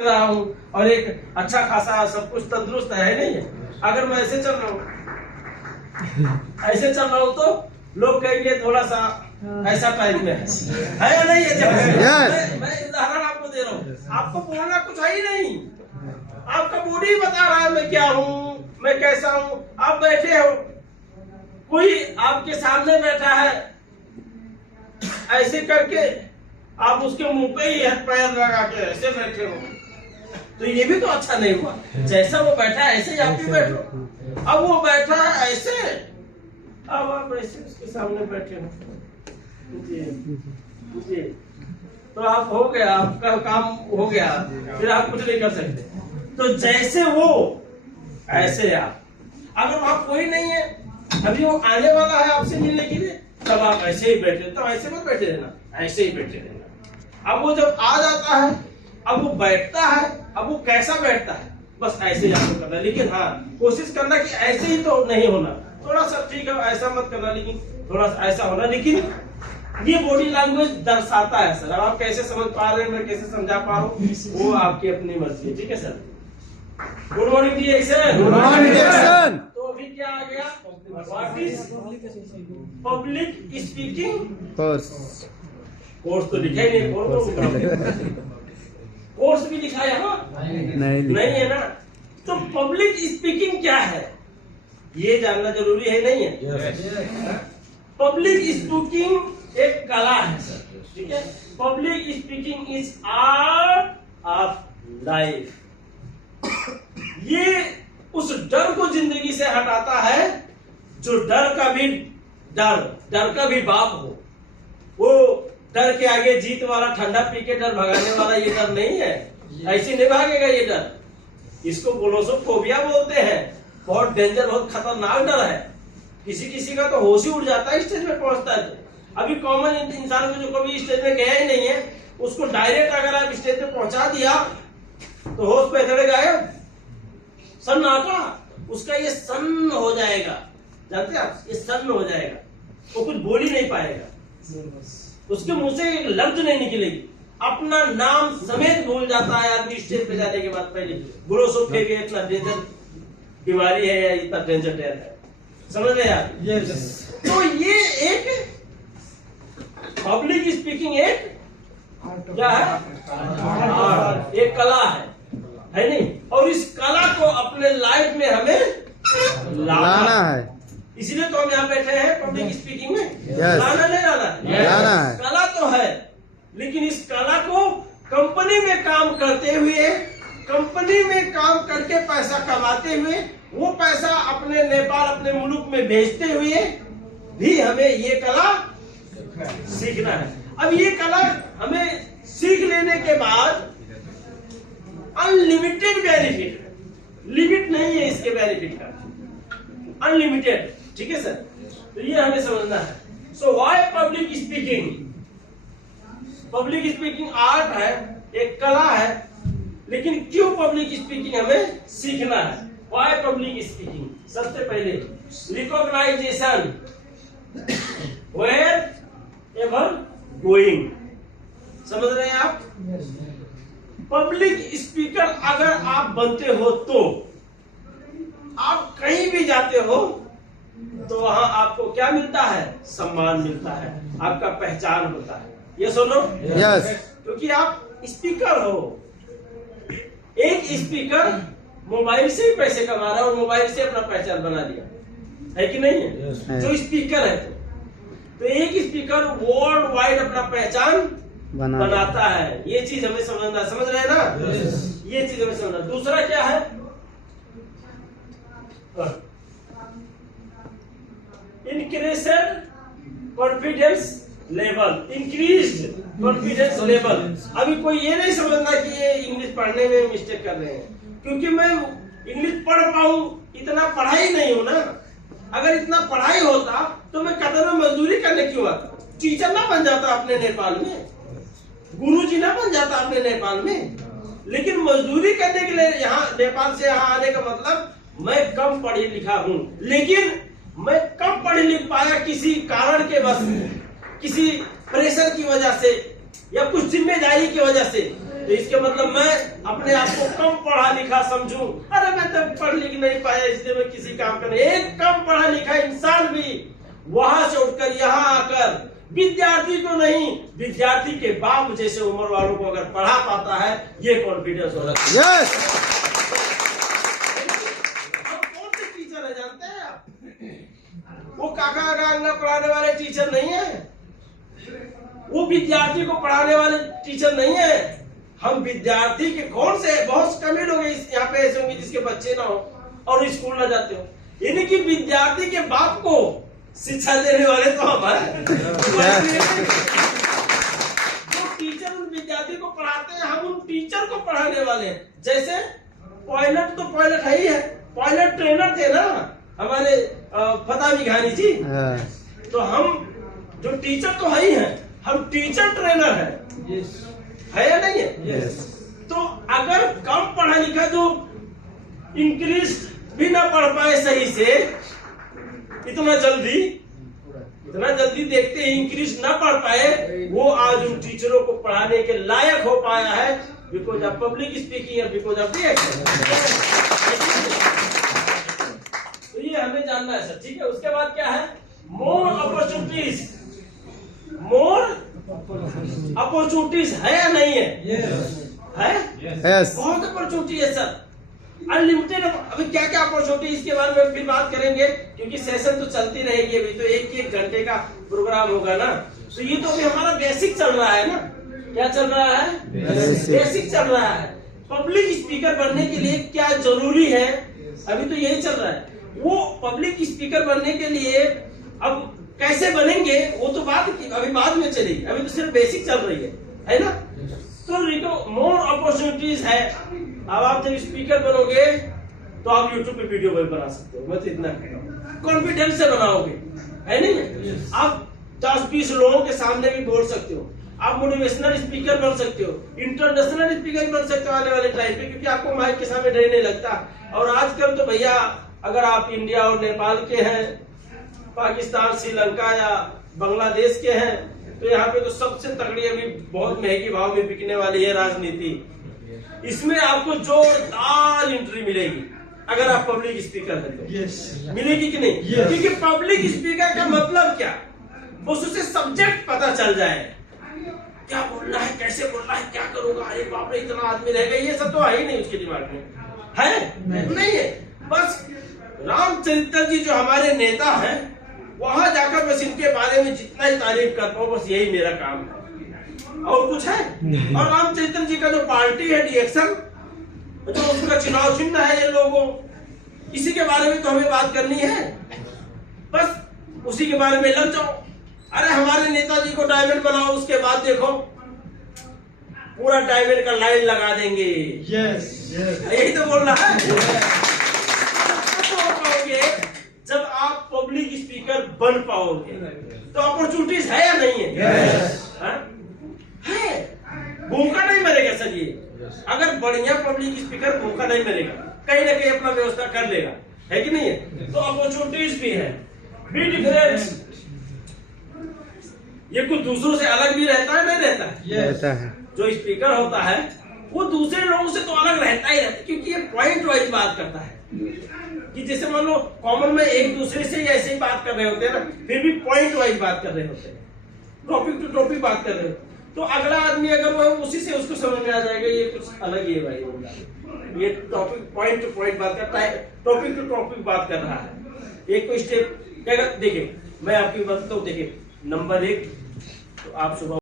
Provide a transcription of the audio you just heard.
रहा हूँ और एक अच्छा खासा सब कुछ तंदुरुस्त है नहीं है। अगर मैं ऐसे चल रहा हूँ तो लोग कहेंगे थोड़ा सा ऐसा टाइप में है या नहीं है। मैं उदाहरण आपको दे रहा हूँ, आपको बोलना कुछ है ही नहीं, आपका बॉडी बता रहा है मैं क्या हूँ, मैं कैसा हूँ। आप बैठे हो, कोई आपके सामने बैठा है, ऐसे करके आप उसके मुंह पे ही हाथ पैर लगा के ऐसे बैठे हो, तो ये भी तो अच्छा नहीं हुआ। जैसा वो बैठा है ऐसे ही आप भी बैठो। अब वो बैठा है ऐसे, अब आप ऐसे उसके सामने बैठे हो, जी तो आप हो गया, आपका काम हो गया, फिर आप कुछ नहीं कर सकते। तो जैसे वो ऐसे आप, अगर वहां कोई नहीं है, अभी वो आने वाला है आपसे मिलने के लिए, तब आप ऐसे ही बैठे, तो ऐसे मत बैठे रहना, ऐसे ही बैठे रहना। अब वो जब आ जाता है, अब वो बैठता है, अब वो कैसा बैठता है बस ऐसे ही आपको करना। लेकिन हाँ, कोशिश करना कि ऐसे ही तो नहीं होना, थोड़ा सा ठीक है ऐसा मत करना, लेकिन थोड़ा सा ऐसा होना। लेकिन ये बॉडी लैंग्वेज दर्शाता है सर। अब आप कैसे समझ पा रहे हैं, मैं कैसे समझा पा रहा हूँ, वो आपकी अपनी मर्जी है। ठीक है sir. Good morning dear. Good morning dear. तो अभी क्या आ गया, what is public speaking course. तो लिखा ही नहीं, कोर्स भी लिखा है यहाँ नहीं है ना। तो पब्लिक स्पीकिंग क्या है ये जानना जरूरी है नहीं है। पब्लिक स्पीकिंग एक कला है सर, ठीक है। Public speaking is art of life. ये उस डर को जिंदगी से हटाता है जो डर का भी बाप हो। वो डर के आगे जीत वाला, ठंडा पी के डर भगाने वाला ये डर नहीं है, ऐसे नहीं भागेगा ये डर। इसको ग्लोसोफोबिया बोलते हैं। बहुत डेंजर, बहुत खतरनाक डर है। किसी का तो होश ही उड़ जाता है स्टेज पे पहुंचता है। अभी कॉमन इंसान को जो कभी स्टेज पे गया ही नहीं है, उसको डायरेक्ट अगर आप स्टेज पे पहुंचा दिया तो होश पे चढ़ गायब, सन्नाटा, उसका ये सन्न हो जाएगा। जानते हैं आप, ये सन्न हो जाएगा, वो कुछ बोल ही नहीं पाएगा, उसके मुंह से एक लफ्ज नहीं निकलेगी, अपना नाम समेत भूल जाता है आदमी स्टेज पे जाने के बाद। पहले ग्लोसोफोबिया इतना डेंजर बीमारी है या इतना डेंजर डर है, समझ रहे आप। तो ये एक पब्लिक स्पीकिंग एक क्या है, एक कला है नहीं। और इस कला को अपने लाइफ में हमें लाना है। इसलिए तो हम यहाँ बैठे हैं पब्लिक स्पीकिंग में। लाना नहीं लाना है, कला तो है, लेकिन इस कला को कंपनी में काम करते हुए, कंपनी में काम करके पैसा कमाते हुए, वो पैसा अपने नेपाल, अपने मुल्क में भेजते हुए भी हमें ये कला सीखना है। अब ये कला हमें सीख लेने के बाद अनलिमिटेड बेनिफिट है, लिमिट नहीं है इसके बेनिफिट का, अनलिमिटेड। ठीक है सर, तो ये हमें समझना है। So why public speaking. Public speaking art है, एक कला है, लेकिन क्यों पब्लिक स्पीकिंग हमें सीखना है। Why public speaking. सबसे पहले रिकॉग्नाइजेशन, वेयर एवर गोइंग, समझ रहे हैं आप। पब्लिक स्पीकर अगर आप बनते हो तो आप कहीं भी जाते हो तो वहां आपको क्या मिलता है, सम्मान मिलता है, आपका पहचान होता है। ये सुनो, यस, क्योंकि आप स्पीकर हो। एक स्पीकर मोबाइल से ही पैसे कमा रहा है और मोबाइल से अपना पहचान बना दिया है कि नहीं है। जो स्पीकर है, तो एक स्पीकर वर्ल्ड वाइड अपना पहचान बनाता है। ये चीज हमें समझना, समझ रहे हैं ना। ये चीज हमें समझना। दूसरा क्या है, increased confidence level, increased confidence level. अभी कोई ये नहीं समझना कि ये इंग्लिश पढ़ने में मिस्टेक कर रहे हैं, क्योंकि मैं इंग्लिश पढ़ पाऊं इतना पढ़ाई नहीं हो ना। अगर इतना पढ़ाई होता तो मैं कतर में मजदूरी करने क्यों आता, टीचर ना बन जाता अपने नेपाल में, गुरुजी ना बन जाता अपने नेपाल में। लेकिन मजदूरी करने के लिए यहाँ नेपाल से यहाँ आने का मतलब मैं कम पढ़ी लिखा हूँ, लेकिन मैं कम पढ़ लिख पाया किसी कारण के वजह, किसी प्रेशर की वजह से या कुछ जिम्मेदारी की वजह से। तो इसके मतलब मैं अपने आप को कम पढ़ा लिखा समझूं, अरे मैं तो पढ़ लिख नहीं पाया इसलिए मैं किसी काम का नहीं। एक कम पढ़ा लिखा इंसान भी वहां से उठकर यहाँ आकर विद्यार्थी को नहीं, विद्यार्थी के बाप जैसे उम्र वालों को अगर पढ़ा पाता है, ये कॉन्फिडेंस हो जाता है। यस। कौन से टीचर है जानते हैं आप? वो काका का अंगना पढ़ाने वाले टीचर नहीं है, वो विद्यार्थी को पढ़ाने वाले टीचर नहीं है। हम विद्यार्थी के कौन से, बहुत कम ही लोग यहाँ पे ऐसे होंगे जिसके बच्चे ना हो और स्कूल ना जाते हो, यानी कि विद्यार्थी के बाप को शिक्षा देने वाले तो हम हैं। जो टीचर उन विद्यार्थी को पढ़ाते हैं, हम उन टीचर को पढ़ाने वाले हैं। जैसे पायलट तो पायलट है ही है, पायलट ट्रेनर थे ना हमारे फतेह मिघानी जी, तो हम जो टीचर तो है ही है, हम टीचर ट्रेनर है या नहीं है? तो अगर कम पढ़ा लिखा जो इंग्लिश भी ना पढ़ पाए सही से, इतना जल्दी देखते हैं इंग्लिश ना पढ़ पाए, वो आज उन टीचरों को पढ़ाने के लायक हो पाया है, because of public speaking, because of the action. तो ये हमें जानना है सर, ठीक है। उसके बाद क्या है? मोर अपॉर्चुनिटीज, मोर अपॉर्चुनिटीज है या नहीं है? है, बहुत अपॉर्चुनिटी है सर, अनलिमिटेड। अभी क्या क्या अपॉर्चुनिटी, इसके बारे में फिर बात करेंगे, क्योंकि सेशन तो चलती रहेगी, अभी तो एक घंटे का प्रोग्राम होगा ना। तो ये तो अभी हमारा बेसिक चल रहा है ना। क्या चल रहा है? बेसिक चल रहा है। पब्लिक स्पीकर बनने के लिए क्या जरूरी है, अभी तो यही चल रहा है। वो पब्लिक स्पीकर बनने के लिए अब कैसे बनेंगे वो तो अभी बाद में चलेगी, अभी तो सिर्फ बेसिक चल रही है ना। तो मोर अपॉर्चुनिटीज है। अब आप जब स्पीकर बनोगे तो आप यूट्यूब पे वीडियो भी बना सकते हो, मैं तो इतना कॉन्फिडेंस से बनाओगे, है नहीं? आप 10-20 लोगों के सामने भी बोल सकते हो, आप मोटिवेशनल स्पीकर बन सकते हो, इंटरनेशनल स्पीकर बन सकते हो आने वाले टाइम पे, क्योंकि आपको माइक के सामने डर नहीं लगता। और आजकल तो भैया अगर आप इंडिया और नेपाल के हैं, पाकिस्तान, श्रीलंका या बांग्लादेश के हैं, तो यहाँ पे तो सबसे तगड़ी अभी बहुत महंगी भाव में बिकने वाली है राजनीति। इसमें आपको जोरदार एंट्री मिलेगी अगर आप पब्लिक स्पीकर है तो। मिलेगी कि नहीं? क्योंकि पब्लिक स्पीकर का मतलब क्या, उससे सब्जेक्ट पता चल जाए, क्या बोलना है, कैसे बोलना है, क्या करूंगा, अरे बाप रे इतना आदमी रहेगा, ये सब तो है ही नहीं उसके दिमाग में, है नहीं है। बस रामचरित्र जी जो हमारे नेता हैं, वहां जाकर बस इनके बारे में जितना ही तारीफ कर पाऊं, बस यही मेरा काम है, और कुछ है। और रामचरित्र जी का जो पार्टी है डीएक्शन, जो उसका चुनाव चिन्ह है, ये लोगों, इसी के बारे में तो हमें बात करनी है, बस उसी के बारे में लग जाओ। अरे हमारे नेताजी को डायमंड बनाओ, उसके बाद देखो पूरा डायमंड का लाइन लगा देंगे। यही तो बोलना है। जब आप पब्लिक स्पीकर बन पाओगे तो अपॉर्चुनिटीज है या नहीं है? है। भूखा नहीं मरेगा सर ये, अगर बढ़िया पब्लिक स्पीकर भूखा नहीं मरेगा, कहीं ना कहीं अपना व्यवस्था कर लेगा, है कि नहीं है? तो अपॉर्चुनिटीज भी है, बी डिफरेंस। ये कुछ दूसरों से अलग भी रहता है, नहीं रहता है? जो स्पीकर होता है वो दूसरे लोगों से तो अलग रहता ही रहता है, क्योंकि ये पॉइंट वाइज बात करता है। कि जैसे मान लो कॉमन में एक दूसरे से ऐसे ही बात कर रहे होते हैं ना, फिर भी पॉइंट वाइज बात कर रहे होते हैं, टॉपिक टू टॉपिक बात कर रहे हो, तो अगला आदमी अगर वो उसी से उसको समझ में आ जाएगा ये कुछ अलग ही है भाई, ये टॉपिक पॉइंट टू पॉइंट बात करता है, टॉपिक टू टॉपिक बात कर रहा है। एक कोई स्टेप देखिए, मैं आपकी बात तो देखिए, नंबर 1 तो आप सुबह